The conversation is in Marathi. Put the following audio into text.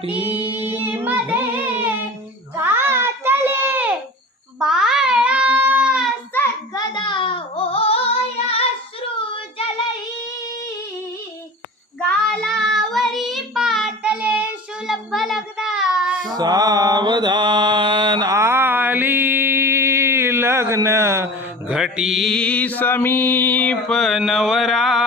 घटी मध्ये घातले बाळा सद्गद होय अश्रू जलई गालावरी पातले शुल्भ लगदा सावधान आली लग्न घटी समीप नवरा